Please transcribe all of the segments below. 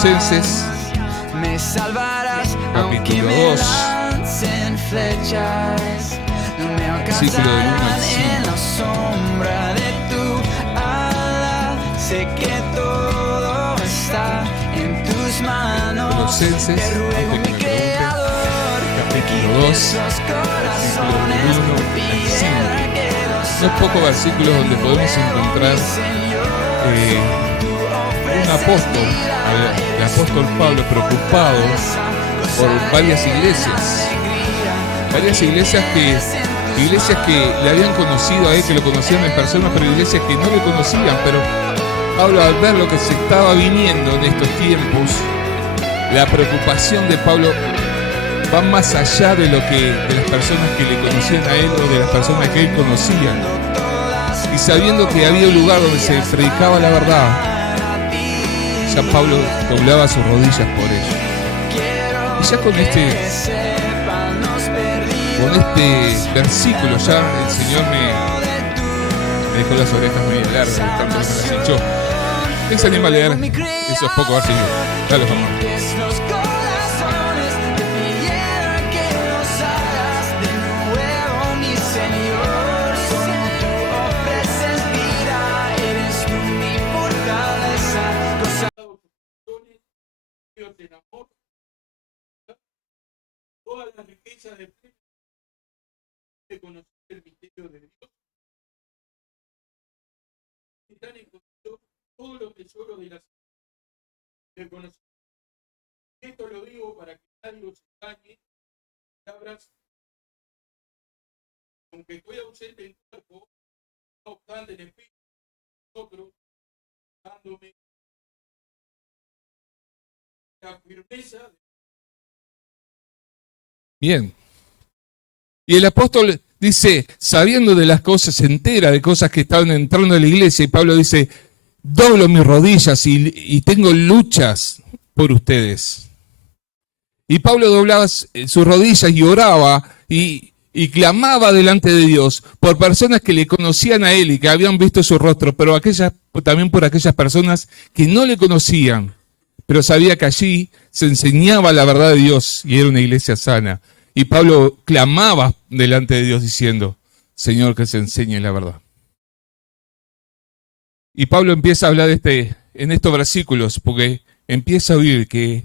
Colosenses, me salvarás, capítulo 2, versículo del 1 al 5. En la sombra de tu ala, sé que todo está en tus manos. Colosenses, te ruego, mi creador, capítulo 2, versículo del 1 al 5. Unos pocos versículos donde podemos encontrar un apóstol, el apóstol Pablo, preocupado por varias iglesias que le habían conocido a él, que lo conocían en persona, pero iglesias que no le conocían. Pero Pablo, al ver lo que se estaba viniendo en estos tiempos, la preocupación de Pablo va más allá de las personas que le conocían a él o de las personas que él conocía. Y sabiendo que había un lugar donde se predicaba la verdad, ya Pablo doblaba sus rodillas por ello. Y ya con este versículo ya el Señor me dejó las orejas muy largas, de tanto que me las hinchó. ¿Quién se anima a leer esos pocos versículos? Dale, vamos. En amor, toda la riqueza de conocer el misterio de Dios, están encontrando todos los tesoros de la del conocimiento. Esto lo digo para que nadie os engañe. Palabras, aunque estoy ausente en cuerpo, no obstante en espíritu, nosotros, dándome la firmeza. Bien. Y el apóstol dice, sabiendo de las cosas, se entera de cosas que estaban entrando a la iglesia, y Pablo dice, doblo mis rodillas y tengo luchas por ustedes. Y Pablo doblaba sus rodillas y oraba y clamaba delante de Dios por personas que le conocían a él y que habían visto su rostro, pero también por aquellas personas que no le conocían, pero sabía que allí se enseñaba la verdad de Dios y era una iglesia sana. Y Pablo clamaba delante de Dios diciendo, Señor, que se enseñe la verdad. Y Pablo empieza a hablar en estos versículos porque empieza a oír que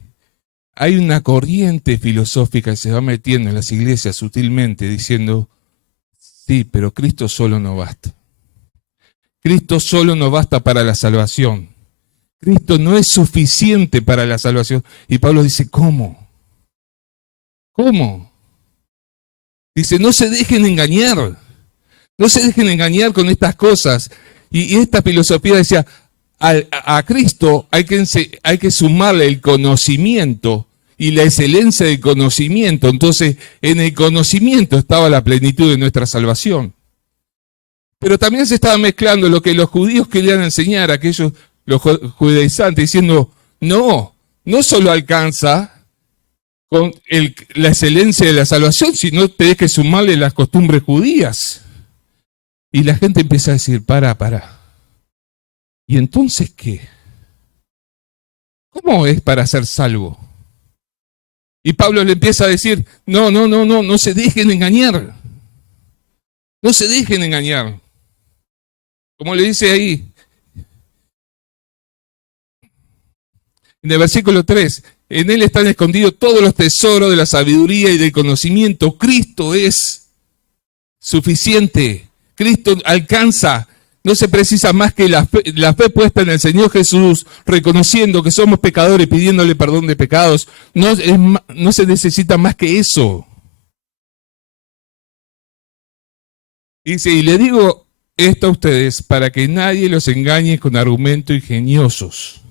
hay una corriente filosófica que se va metiendo en las iglesias sutilmente diciendo, sí, pero Cristo solo no basta. Cristo solo no basta para la salvación. Cristo no es suficiente para la salvación. Y Pablo dice, ¿cómo? ¿Cómo? Dice, no se dejen engañar. No se dejen engañar con estas cosas. Y esta filosofía decía, a Cristo hay que sumarle el conocimiento y la excelencia del conocimiento. Entonces, en el conocimiento estaba la plenitud de nuestra salvación. Pero también se estaba mezclando lo que los judíos querían enseñar, aquellos, los judaizantes, diciendo, no solo alcanza con la excelencia de la salvación, sino tenés que sumarle las costumbres judías. Y la gente empieza a decir, para. ¿Y entonces qué? ¿Cómo es para ser salvo? Y Pablo le empieza a decir, no se dejen engañar. No se dejen engañar. Como le dice ahí, en el versículo 3, en él están escondidos todos los tesoros de la sabiduría y del conocimiento. Cristo es suficiente. Cristo alcanza. No se precisa más que la fe puesta en el Señor Jesús, reconociendo que somos pecadores, pidiéndole perdón de pecados. No se necesita más que eso. Dice, y le digo esto a ustedes para que nadie los engañe con argumentos ingeniosos.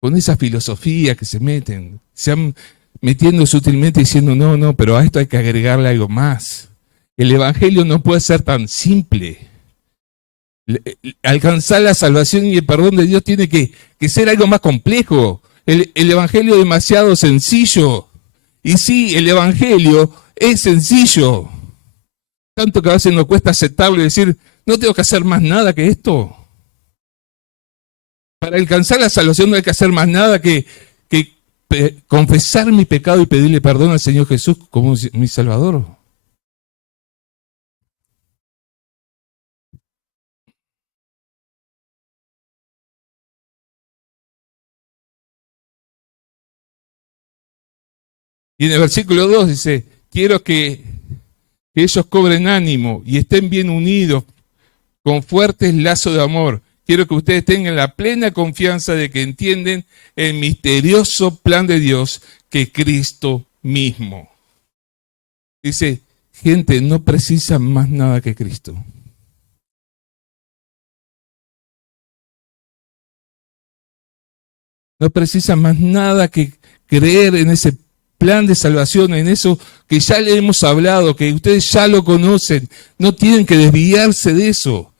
Con esa filosofía que se meten, se han metiendo sutilmente diciendo, no, pero a esto hay que agregarle algo más. El evangelio no puede ser tan simple. Alcanzar la salvación y el perdón de Dios tiene que ser algo más complejo. El evangelio es demasiado sencillo. Y sí, el evangelio es sencillo. Tanto que a veces nos cuesta aceptarlo y decir, no tengo que hacer más nada que esto. Para alcanzar la salvación no hay que hacer más nada que confesar mi pecado y pedirle perdón al Señor Jesús como mi Salvador. Y en el versículo 2 dice, quiero que ellos cobren ánimo y estén bien unidos con fuertes lazos de amor. Quiero que ustedes tengan la plena confianza de que entienden el misterioso plan de Dios que es Cristo mismo. Dice, gente, no precisa más nada que Cristo. No precisa más nada que creer en ese plan de salvación, en eso que ya le hemos hablado, que ustedes ya lo conocen. No tienen que desviarse de eso.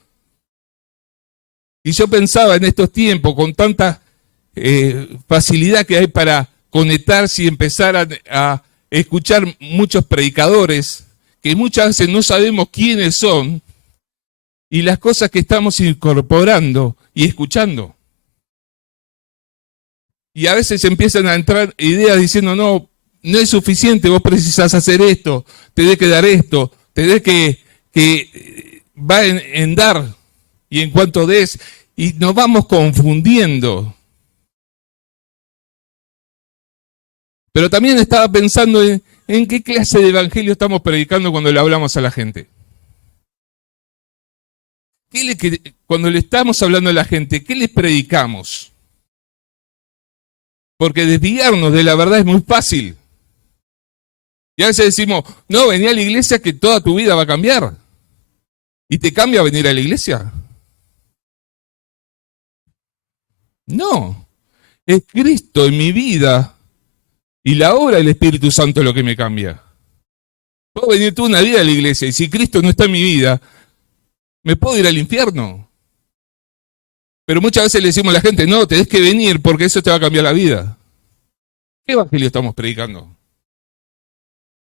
Y yo pensaba en estos tiempos, con tanta facilidad que hay para conectarse y empezar a escuchar muchos predicadores, que muchas veces no sabemos quiénes son, y las cosas que estamos incorporando y escuchando. Y a veces empiezan a entrar ideas diciendo, no es suficiente, vos precisás hacer esto, tenés que dar esto, tenés que va en dar, y en cuanto des, y nos vamos confundiendo. Pero también estaba pensando en qué clase de evangelio estamos predicando cuando le hablamos a la gente. Cuando le estamos hablando a la gente, ¿qué les predicamos? Porque desviarnos de la verdad es muy fácil. Y a veces decimos, no, vení a la iglesia que toda tu vida va a cambiar. ¿Y te cambia venir a la iglesia? No, es Cristo en mi vida y la obra del Espíritu Santo lo que me cambia. Puedo venir toda una vida a la iglesia y si Cristo no está en mi vida, me puedo ir al infierno. Pero muchas veces le decimos a la gente, no, tenés que venir porque eso te va a cambiar la vida. ¿Qué evangelio estamos predicando?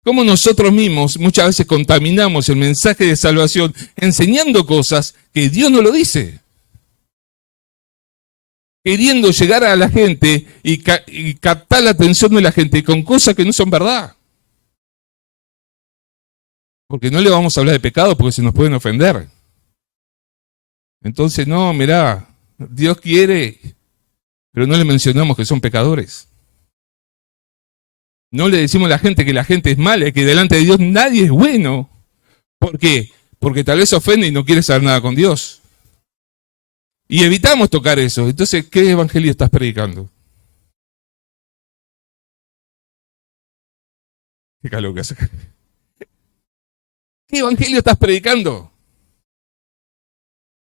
¿Cómo nosotros mismos muchas veces contaminamos el mensaje de salvación enseñando cosas que Dios no lo dice? Queriendo llegar a la gente y captar la atención de la gente con cosas que no son verdad. Porque no le vamos a hablar de pecado porque se nos pueden ofender. Entonces, no, mirá, Dios quiere, pero no le mencionamos que son pecadores. No le decimos a la gente que la gente es mala, que delante de Dios nadie es bueno. ¿Por qué? Porque tal vez se ofende y no quiere saber nada con Dios. Y evitamos tocar eso. Entonces, ¿qué evangelio estás predicando? Qué calor que hace. ¿Qué evangelio estás predicando?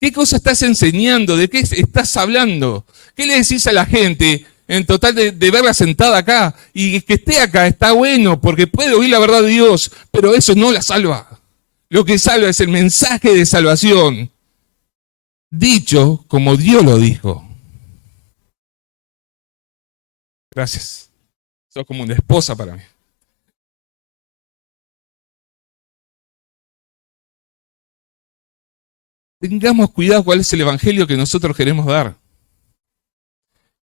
¿Qué cosa estás enseñando? ¿De qué estás hablando? ¿Qué le decís a la gente en total de verla sentada acá? Y que esté acá está bueno porque puede oír la verdad de Dios, pero eso no la salva. Lo que salva es el mensaje de salvación, dicho como Dios lo dijo. Gracias. Sos como una esposa para mí. Tengamos cuidado cuál es el evangelio que nosotros queremos dar.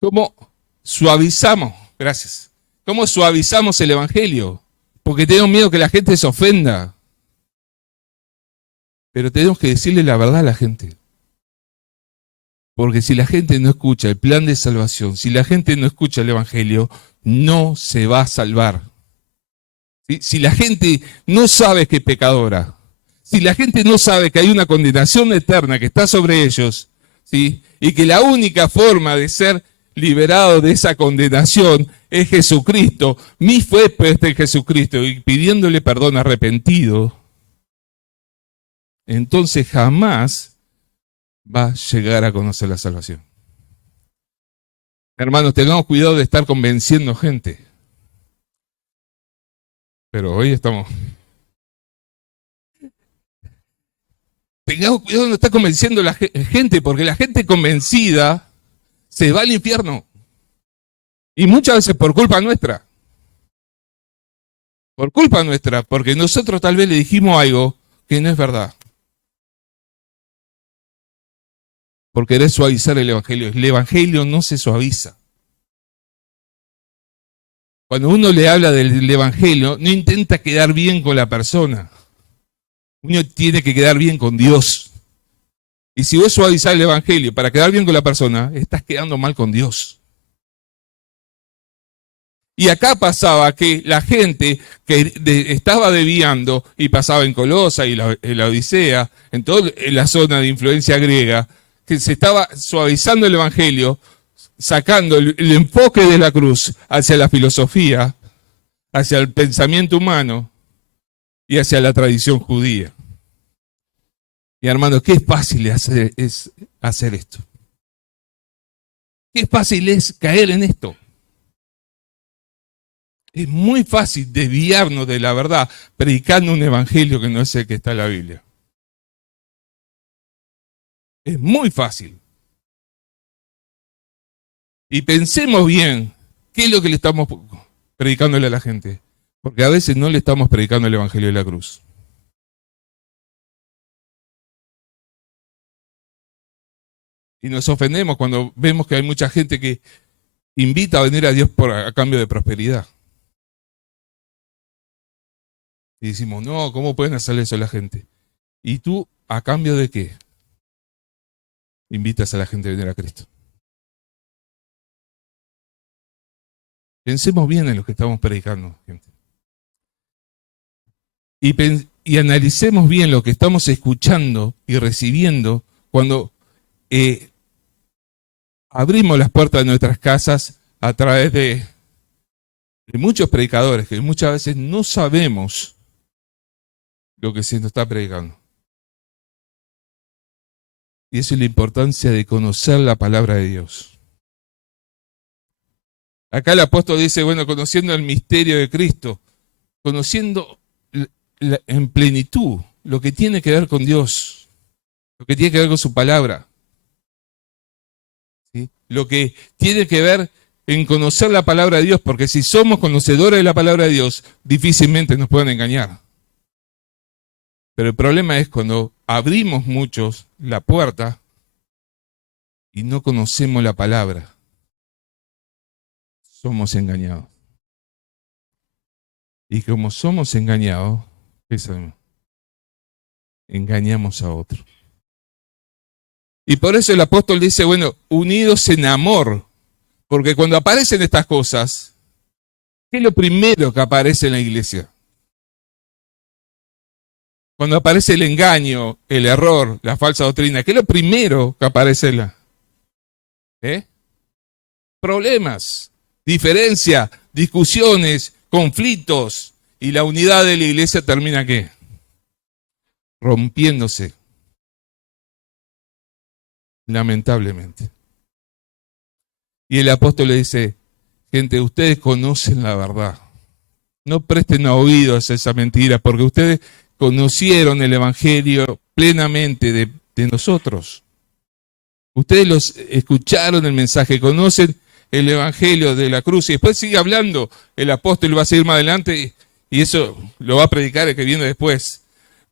¿Cómo suavizamos? Gracias. ¿Cómo suavizamos el evangelio? Porque tenemos miedo que la gente se ofenda. Pero tenemos que decirle la verdad a la gente. Porque si la gente no escucha el plan de salvación, si la gente no escucha el evangelio, no se va a salvar. ¿Sí? Si la gente no sabe que es pecadora, si la gente no sabe que hay una condenación eterna que está sobre ellos, ¿sí? Y que la única forma de ser liberado de esa condenación es Jesucristo, mi fe puesta en Jesucristo y pidiéndole perdón arrepentido, entonces jamás va a llegar a conocer la salvación. Hermanos, tengamos cuidado de estar convenciendo gente. Pero hoy estamos... Tengamos cuidado de no estar convenciendo a la gente, porque la gente convencida se va al infierno. Y muchas veces por culpa nuestra. Por culpa nuestra, porque nosotros tal vez le dijimos algo que no es verdad. por querer suavizar el Evangelio. El Evangelio no se suaviza. Cuando uno le habla del Evangelio, no intenta quedar bien con la persona. Uno tiene que quedar bien con Dios. Y si vos suavizás el Evangelio para quedar bien con la persona, estás quedando mal con Dios. Y acá pasaba que la gente que estaba desviando y pasaba en Colosa y en la Odisea, en toda la zona de influencia griega, que se estaba suavizando el Evangelio, sacando el enfoque de la cruz hacia la filosofía, hacia el pensamiento humano y hacia la tradición judía. Y hermanos, qué fácil es hacer esto. Qué fácil es caer en esto. Es muy fácil desviarnos de la verdad predicando un evangelio que no es el que está en la Biblia. Es muy fácil. Y pensemos bien, ¿qué es lo que le estamos predicándole a la gente? Porque a veces no le estamos predicando el evangelio de la cruz. Y nos ofendemos cuando vemos que hay mucha gente que invita a venir a Dios a cambio de prosperidad. Y decimos, no, ¿cómo pueden hacerle eso a la gente? ¿Y tú a cambio de qué invitas a la gente a venir a Cristo? Pensemos bien en lo que estamos predicando, gente. Y analicemos bien lo que estamos escuchando y recibiendo cuando abrimos las puertas de nuestras casas a través de muchos predicadores que muchas veces no sabemos lo que se nos está predicando. Y eso es la importancia de conocer la palabra de Dios. Acá el apóstol dice, bueno, conociendo el misterio de Cristo, conociendo en plenitud lo que tiene que ver con Dios, lo que tiene que ver con su palabra, ¿sí? Lo que tiene que ver en conocer la palabra de Dios, porque si somos conocedores de la palabra de Dios, difícilmente nos pueden engañar. Pero el problema es cuando abrimos muchos la puerta y no conocemos la palabra. Somos engañados. Y como somos engañados, ¿qué sabemos? Engañamos a otro. Y por eso el apóstol dice, bueno, unidos en amor. Porque cuando aparecen estas cosas, ¿qué es lo primero que aparece en la iglesia? Cuando aparece el engaño, el error, la falsa doctrina, ¿qué es lo primero que aparece en la? Problemas, diferencia, discusiones, conflictos. Y la unidad de la iglesia termina ¿qué? Rompiéndose. Lamentablemente. Y el apóstol le dice, gente, ustedes conocen la verdad. No presten oídos a esa mentira, porque ustedes conocieron el evangelio plenamente de nosotros. Ustedes los escucharon el mensaje, conocen el evangelio de la cruz. Y después sigue hablando, el apóstol va a seguir más adelante y eso lo va a predicar el que viene después.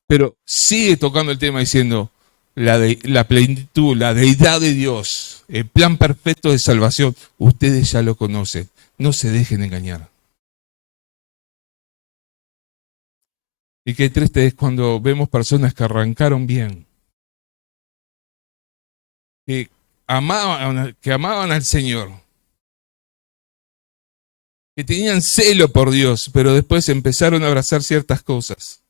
Pero sigue tocando el tema diciendo la plenitud, la deidad de Dios, el plan perfecto de salvación. Ustedes ya lo conocen, no se dejen engañar. Y qué triste es cuando vemos personas que arrancaron bien, que amaban al Señor, que tenían celo por Dios, pero después empezaron a abrazar ciertas cosas.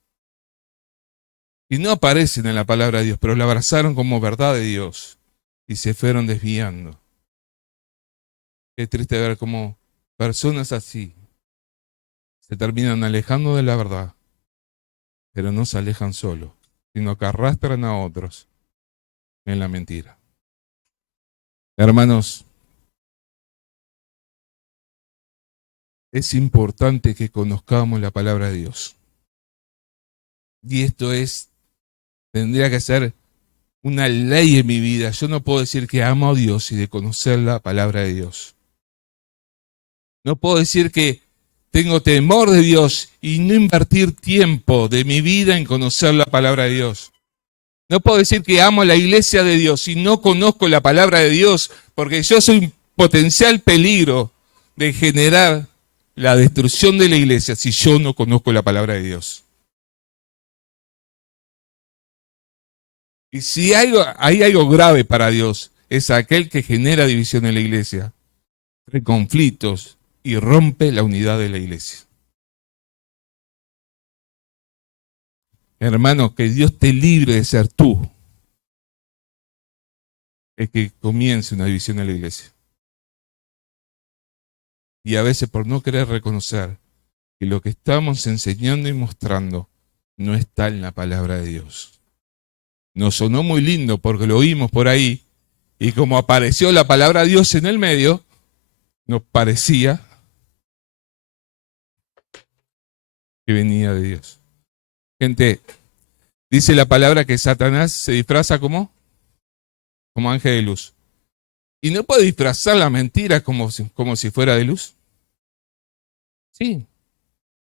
Y no aparecen en la palabra de Dios, pero la abrazaron como verdad de Dios y se fueron desviando. Qué triste ver cómo personas así se terminan alejando de la verdad, pero no se alejan solos, sino que arrastran a otros en la mentira. Hermanos, es importante que conozcamos la palabra de Dios. Y esto tendría que ser una ley en mi vida. Yo no puedo decir que amo a Dios y de conocer la palabra de Dios. No puedo decir que tengo temor de Dios y no invertir tiempo de mi vida en conocer la palabra de Dios. No puedo decir que amo la iglesia de Dios si no conozco la palabra de Dios, porque yo soy un potencial peligro de generar la destrucción de la iglesia si yo no conozco la palabra de Dios. Y si hay algo grave para Dios, es aquel que genera división en la iglesia, trae conflictos y rompe la unidad de la iglesia. Hermano, que Dios te libre de ser tú el que comience una división en la iglesia. Y a veces por no querer reconocer que lo que estamos enseñando y mostrando no está en la palabra de Dios. Nos sonó muy lindo porque lo oímos por ahí, y como apareció la palabra de Dios en el medio, nos parecía que venía de Dios. Gente, dice la palabra que Satanás se disfraza como ángel de luz. ¿Y no puede disfrazar la mentira como si fuera de luz? Sí.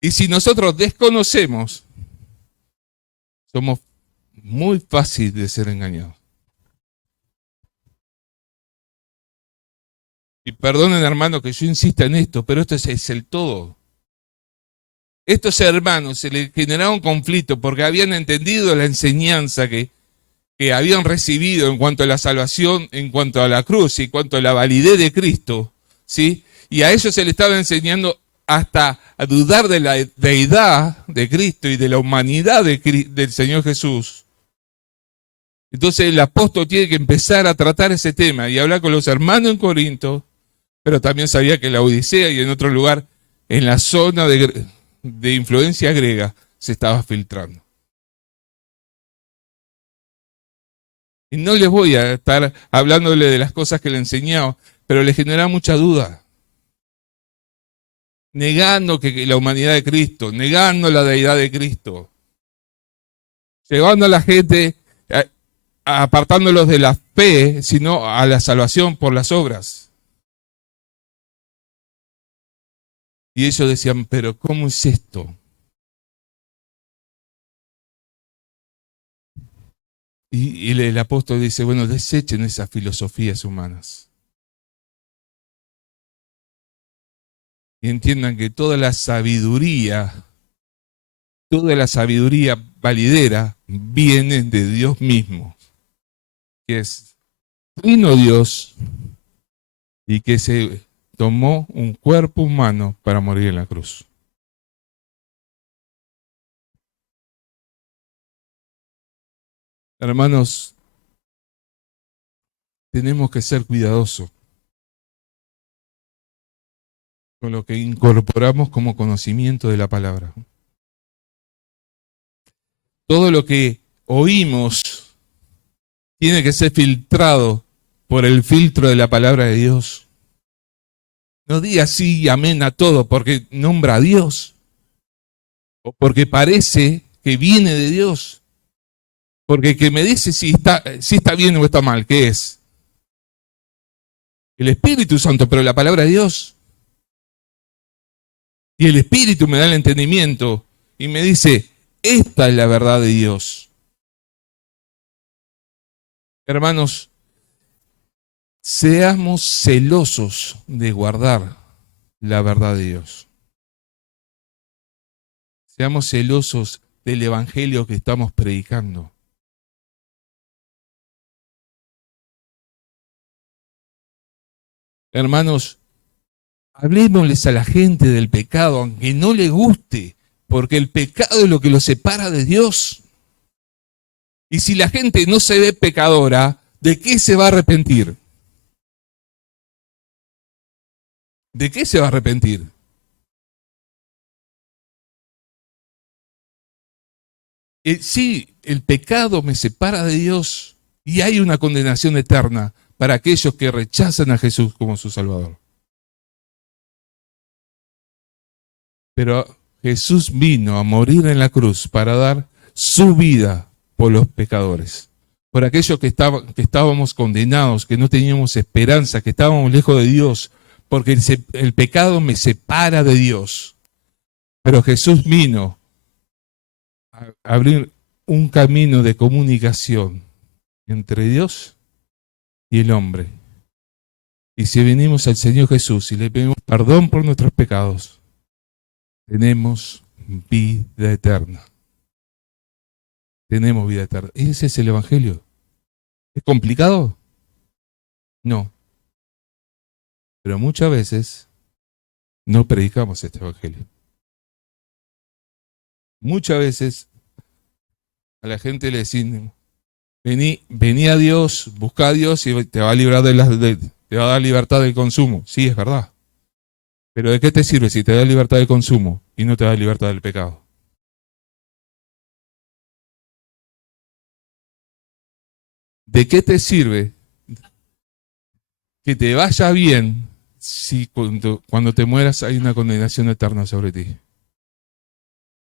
Y si nosotros desconocemos, somos muy fáciles de ser engañados. Y perdonen, hermano, que yo insista en esto, pero esto es el todo. Estos hermanos se les generaba un conflicto porque habían entendido la enseñanza que habían recibido en cuanto a la salvación, en cuanto a la cruz y en cuanto a la validez de Cristo, ¿sí? Y a ellos se les estaba enseñando hasta a dudar de la deidad de Cristo y de la humanidad del Señor Jesús. Entonces el apóstol tiene que empezar a tratar ese tema y hablar con los hermanos en Corinto, pero también sabía que en la Odisea y en otro lugar, en la zona de influencia griega, se estaba filtrando. Y no les voy a estar hablándole de las cosas que le enseñaba, pero le genera mucha duda. Negando que la humanidad de Cristo, negando la deidad de Cristo, llevando a la gente, apartándolos de la fe, sino a la salvación por las obras. Y ellos decían, pero ¿cómo es esto? Y el apóstol dice, bueno, desechen esas filosofías humanas. Y entiendan que toda la sabiduría validera viene de Dios mismo, que es trino Dios y que se tomó un cuerpo humano para morir en la cruz. Hermanos, tenemos que ser cuidadosos con lo que incorporamos como conocimiento de la palabra. Todo lo que oímos tiene que ser filtrado por el filtro de la palabra de Dios. No diga sí y amén a todo porque nombra a Dios o porque parece que viene de Dios. Porque que me dice si está bien o está mal, ¿qué es? El Espíritu Santo, pero la palabra de Dios. Y el Espíritu me da el entendimiento y me dice, esta es la verdad de Dios. Hermanos, seamos celosos de guardar la verdad de Dios. Seamos celosos del evangelio que estamos predicando. Hermanos, hablemosles a la gente del pecado, aunque no le guste, porque el pecado es lo que los separa de Dios. Y si la gente no se ve pecadora, ¿de qué se va a arrepentir? ¿De qué se va a arrepentir? Sí, el pecado me separa de Dios y hay una condenación eterna para aquellos que rechazan a Jesús como su Salvador. Pero Jesús vino a morir en la cruz para dar su vida por los pecadores, por aquellos que estábamos condenados, que no teníamos esperanza, que estábamos lejos de Dios, porque el pecado me separa de Dios. Pero Jesús vino a abrir un camino de comunicación entre Dios y el hombre. Y si venimos al Señor Jesús y le pedimos perdón por nuestros pecados, tenemos vida eterna. Tenemos vida eterna. Ese es el Evangelio. ¿Es complicado? No. Pero muchas veces no predicamos este Evangelio. Muchas veces a la gente le decimos, vení a Dios, busca a Dios y te va a librar te va a dar libertad del consumo. Sí, es verdad. Pero ¿de qué te sirve si te da libertad del consumo y no te da libertad del pecado? ¿De qué te sirve que te vaya bien si cuando te mueras hay una condenación eterna sobre ti?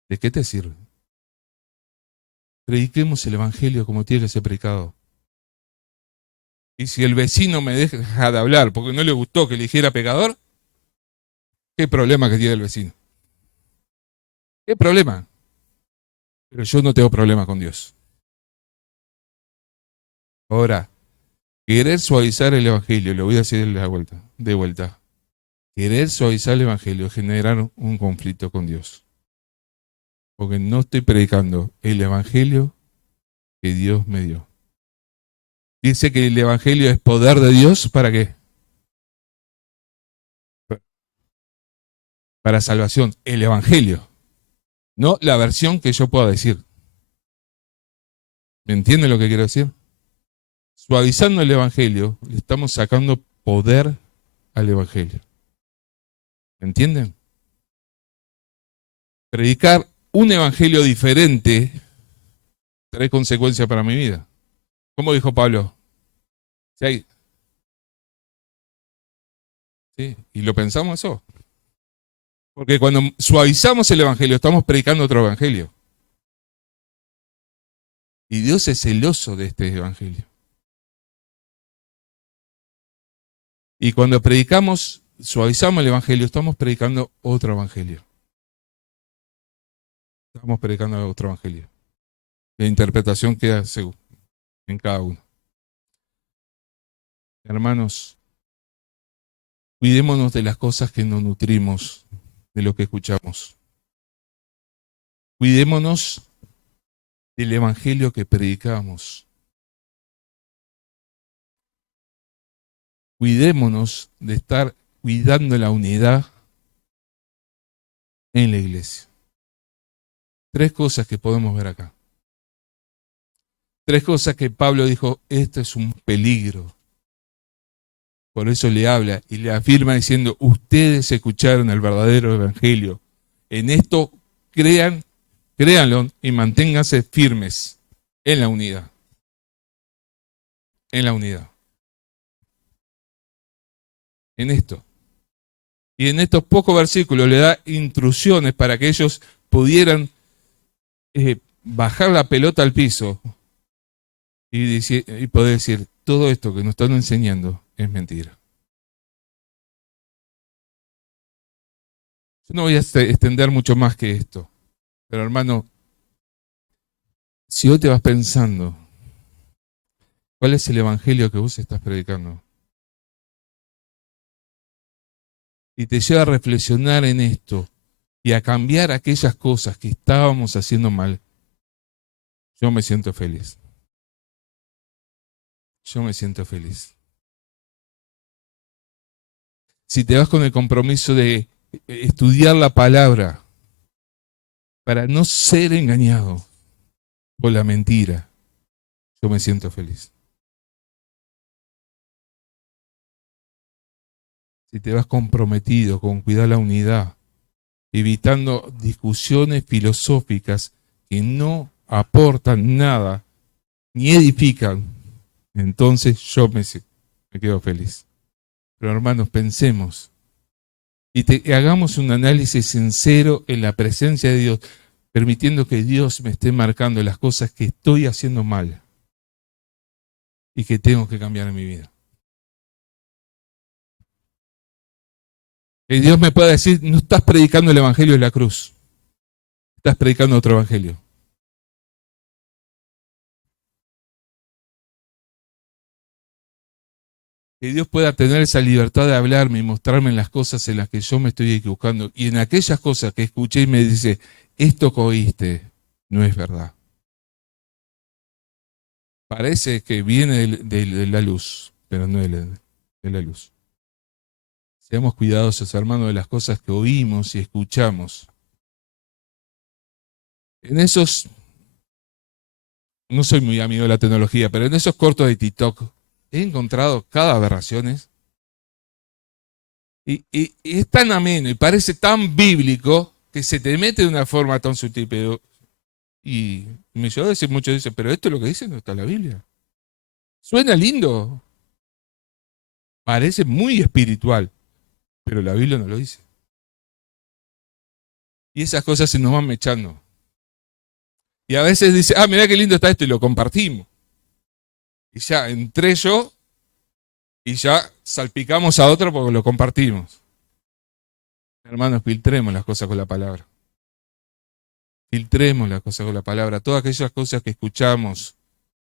¿De qué te sirve? Prediquemos el Evangelio como tiene que ser predicado. Y si el vecino me deja de hablar porque no le gustó que le dijera pecador, ¿qué problema que tiene el vecino? ¿Qué problema? Pero yo no tengo problema con Dios. Ahora, querer suavizar el Evangelio, lo voy a decir de vuelta. Querer suavizar el Evangelio es generar un conflicto con Dios. Porque no estoy predicando el Evangelio que Dios me dio. Dice que el Evangelio es poder de Dios, ¿para qué? Para salvación. El Evangelio. No la versión que yo pueda decir. ¿Me entienden lo que quiero decir? Suavizando el Evangelio, le estamos sacando poder al Evangelio. ¿Me entienden? Predicar un Evangelio diferente trae consecuencias para mi vida. ¿Cómo dijo Pablo? Sí, y lo pensamos eso. Porque cuando suavizamos el Evangelio, estamos predicando otro Evangelio. Y Dios es celoso de este Evangelio. Y cuando suavizamos el Evangelio, estamos predicando otro Evangelio. Estamos predicando otro Evangelio. La interpretación queda en cada uno. Hermanos, cuidémonos de las cosas que nos nutrimos, de lo que escuchamos. Cuidémonos del Evangelio que predicamos. Cuidémonos de estar cuidando la unidad en la iglesia. 3 cosas que podemos ver acá. 3 cosas que Pablo dijo, esto es un peligro. Por eso le habla y le afirma diciendo, ustedes escucharon el verdadero evangelio. En esto créanlo y manténganse firmes en la unidad. En la unidad. En esto. Y en estos pocos versículos le da instrucciones para que ellos pudieran bajar la pelota al piso y poder decir, todo esto que nos están enseñando es mentira. Yo no voy a extender mucho más que esto, pero hermano, si hoy te vas pensando, ¿cuál es el evangelio que vos estás predicando? Y te lleva a reflexionar en esto y a cambiar aquellas cosas que estábamos haciendo mal, yo me siento feliz. Yo me siento feliz. Si te vas con el compromiso de estudiar la palabra para no ser engañado por la mentira, yo me siento feliz. Si te vas comprometido con cuidar la unidad, evitando discusiones filosóficas que no aportan nada ni edifican, entonces yo me quedo feliz. Pero hermanos, pensemos y hagamos un análisis sincero en la presencia de Dios, permitiendo que Dios me esté marcando las cosas que estoy haciendo mal y que tengo que cambiar en mi vida. Que Dios me pueda decir, no estás predicando el evangelio de la cruz, estás predicando otro evangelio. Que Dios pueda tener esa libertad de hablarme y mostrarme en las cosas en las que yo me estoy equivocando. Y en aquellas cosas que escuché y me dice, esto que oíste no es verdad. Parece que viene de la luz, pero no de la luz. Seamos cuidadosos, hermanos, de las cosas que oímos y escuchamos. En esos, no soy muy amigo de la tecnología, pero en esos cortos de TikTok he encontrado cada aberraciones. Y es tan ameno y parece tan bíblico que se te mete de una forma tan sutil. Y me llegó a decir, muchos dicen, pero esto es lo que dice, no está en la Biblia. Suena lindo, parece muy espiritual, pero la Biblia no lo dice. Y esas cosas se nos van mechando. Y a veces dice, mirá qué lindo está esto, y lo compartimos. Y ya entré yo y ya salpicamos a otro porque lo compartimos. Hermanos, filtremos las cosas con la palabra. Filtremos las cosas con la palabra. Todas aquellas cosas que escuchamos,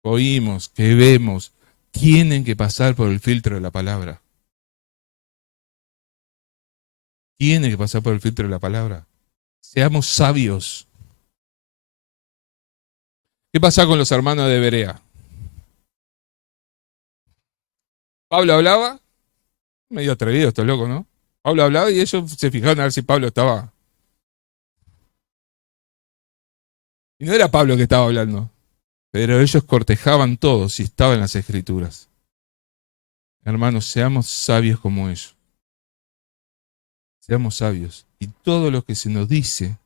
oímos, que vemos, tienen que pasar por el filtro de la palabra. Tiene que pasar por el filtro de la palabra. Seamos sabios. ¿Qué pasa con los hermanos de Berea? Pablo hablaba, medio atrevido esto loco, ¿no? Pablo hablaba y ellos se fijaron a ver si Pablo estaba. Y no era Pablo que estaba hablando, pero ellos cortejaban todo si estaba en las Escrituras. Hermanos, seamos sabios como ellos. Seamos sabios. Y todo lo que se nos dice,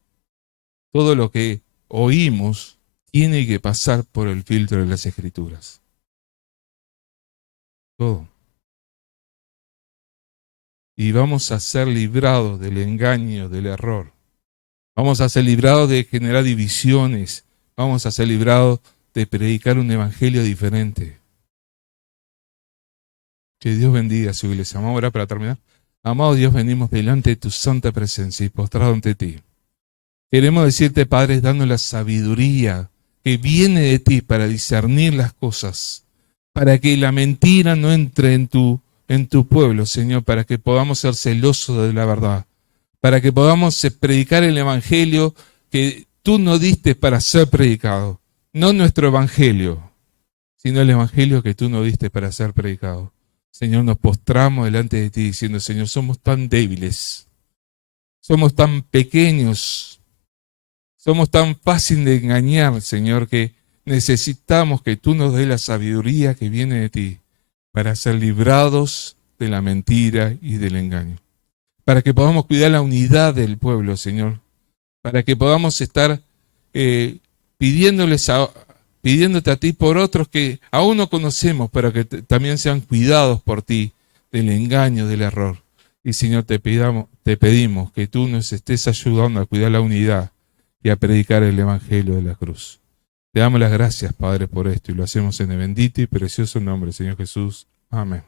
todo lo que oímos, tiene que pasar por el filtro de las Escrituras. Todo. Y vamos a ser librados del engaño, del error. Vamos a ser librados de generar divisiones. Vamos a ser librados de predicar un evangelio diferente. Que Dios bendiga a su iglesia. Vamos ahora para terminar. Amado Dios, venimos delante de tu santa presencia y postrado ante ti. Queremos decirte, Padre, dando la sabiduría que viene de ti para discernir las cosas, para que la mentira no entre en tu pueblo, Señor, para que podamos ser celosos de la verdad, para que podamos predicar el evangelio que tú nos diste para ser predicado. No nuestro evangelio, sino el evangelio que tú nos diste para ser predicado. Señor, nos postramos delante de ti diciendo, Señor, somos tan débiles, somos tan pequeños, somos tan fáciles de engañar, Señor, que necesitamos que tú nos des la sabiduría que viene de ti para ser librados de la mentira y del engaño. Para que podamos cuidar la unidad del pueblo, Señor. Para que podamos estar pidiéndote a ti por otros que aún no conocemos, pero que también sean cuidados por ti del engaño, del error. Y Señor, te pedimos que tú nos estés ayudando a cuidar la unidad y a predicar el evangelio de la cruz. Te damos las gracias, Padre, por esto y lo hacemos en el bendito y precioso nombre, Señor Jesús. Amén.